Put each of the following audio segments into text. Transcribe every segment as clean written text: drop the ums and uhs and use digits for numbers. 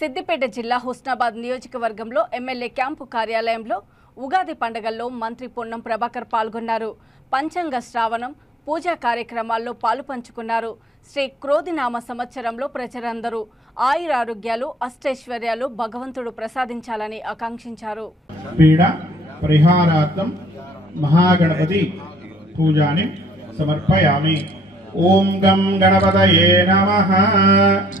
సిద్దిపేట జిల్లా హుస్నాబాద్ నియోజకవర్గంలో MLA camp కార్యాలయంలో ఉగాది పండుగల్లో మంత్రి పొన్నం ప్రభాకర్ పాల్గొన్నారు. పంచాంగ శ్రావణం పూజా కార్యక్రమాల్లో పాలుపంచుకున్నారు. శ్రీ క్రోధినామ సంవత్సరంలో ప్రజలందరూ ఆయురారోగ్యాలు అష్టైశ్వర్యాలు భగవంతుడు ప్రసాదించాలని ఆకాంక్షించారు. పీడ పరిహారార్థం మహాగణపతి పూజాని సమర్పయామి. ఓం గం గణపతయే నమః.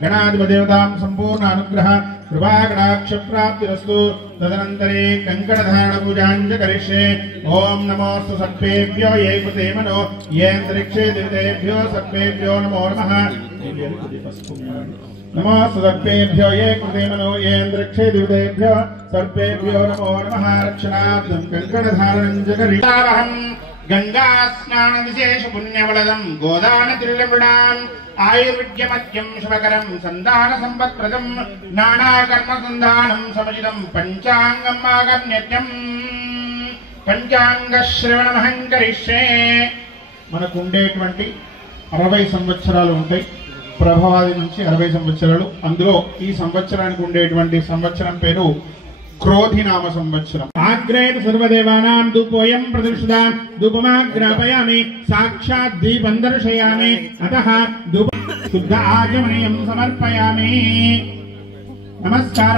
గణాధిపదేవతాం సంపూర్ణ అనుగ్రహ కృపాకటాక్ష ప్రాప్తిరస్తు. తదనంతరే కంకణధారణ పూజాంచ కరిష్యే. ఓం నమోస్తు సర్పేభ్యో ఏ కృతే మనో యేంద్రిక్షే దివితేభ్యో సర్పేభ్యో నమో నమః. నమోస్తు సర్పేభ్యో ఏ కృతే మనో యేంద్రిక్షే దివితేభ్యో సర్పేభ్యో నమో నమః. రక్షణార్థం కంకణధారణం చ కరిష్యామహం. गंगा स्नान विशेष पुण्यवलदं गोदान तिरुलमुडां आयुर्विद्यमत्यं शुभकरं संदान संपत्प्रदं नाना कर्म संदानं समजितं पंचांगं आगम्यत्यं पंचांग श्रवणमहं करिष्ये. మనకు ఉండేటువంటి 60 సంవత్సరాలు ఉంటాయి. ప్రభవాది నుంచి 60 సంవత్సరాలు. అందులో ఈ సంవత్సరానికి ఉండేటువంటి సంవత్సరం పేరు क्रोधिनाम संवत्सरम्. आग्रेत सर्वदेवानां धूपोऽयं प्रतिष्ठां धूपमाग्रापयामि साक्षात् दीपं दर्शयामि. अतः धूप शुद्ध आचमनीयं समर्पयामि. नमस्कार.